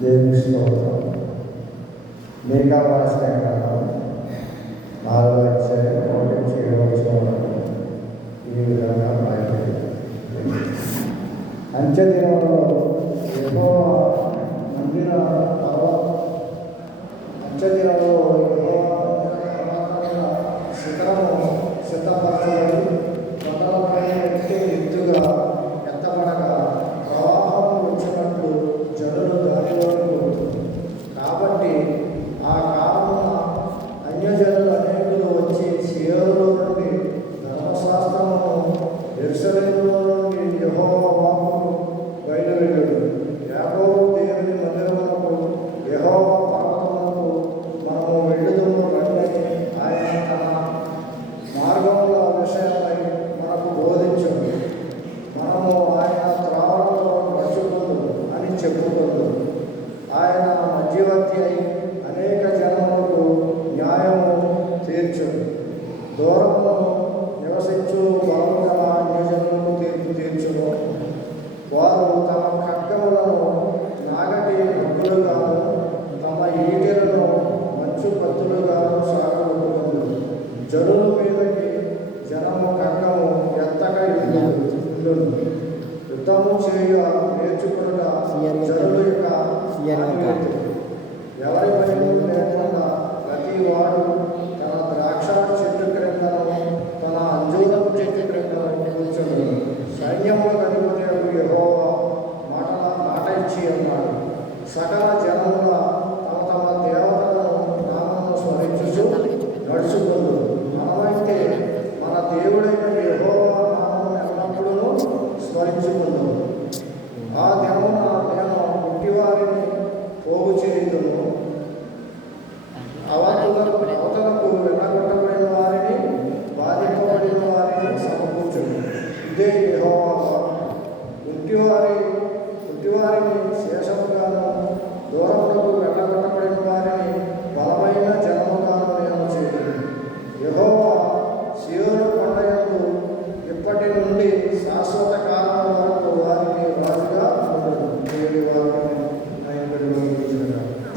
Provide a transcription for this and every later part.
దేవుని స్తోత్రం మీకా రాసిన కాలం నాలుగు అధ్యాయం ఒకటి నుంచి ఏడు వచనం ఈ విధంగా రాయబడింది దూరము నివసించు బలముగల అన్యజనులకు తీర్పు తీర్చును. వారు తమ కక్కలను నాగటి హక్కులుగాను తమ ఈటెలను మంచు పత్తులుగాను సాగుకుంటుంది జనుల మీదకి జనము కక్కము ఎత్తక ఇల్లు యుద్ధము చేయ నేర్చుకున్న జనుల యొక్క సకల జనముల తమ తమ దేవతలను నామను స్మరించుచు నడుచుకుందు మనమైతే మన దేవుడైన యెహోవా నామం ఎల్లప్పుడూ స్మరించుకుందాం ఆ దినమున నేను పుట్టివారిని పోగు చేయుదును. అవతలకు అవతలకు వెళ్ళగొట్టబడిన వారిని బాధింపబడిన వారిని సమకూర్చుడు ఇదే యహోవా దూరములకు వెళ్ళగొట్టబడిన వారిని బలమైన జనముగాను నేను చేయను యహోవా సియోను కొండయందు ఇప్పటి నుండి శాశ్వత కాలం వరకు వారికి రాజుగా ఉండదు దేవుడి వారిని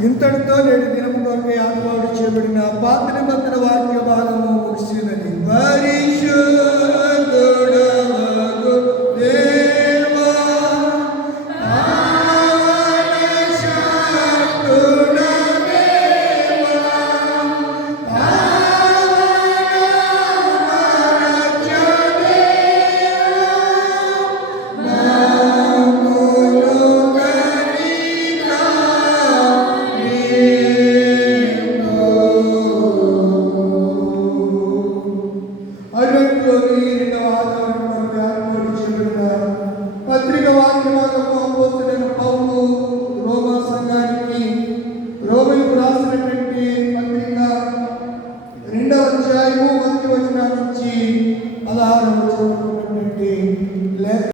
ఇంతటితో నేటి దినము కొరకే ఏర్పాటు చేయబడిన పాత నిబంధన వాక్య భాగము ముగిసిందని మరి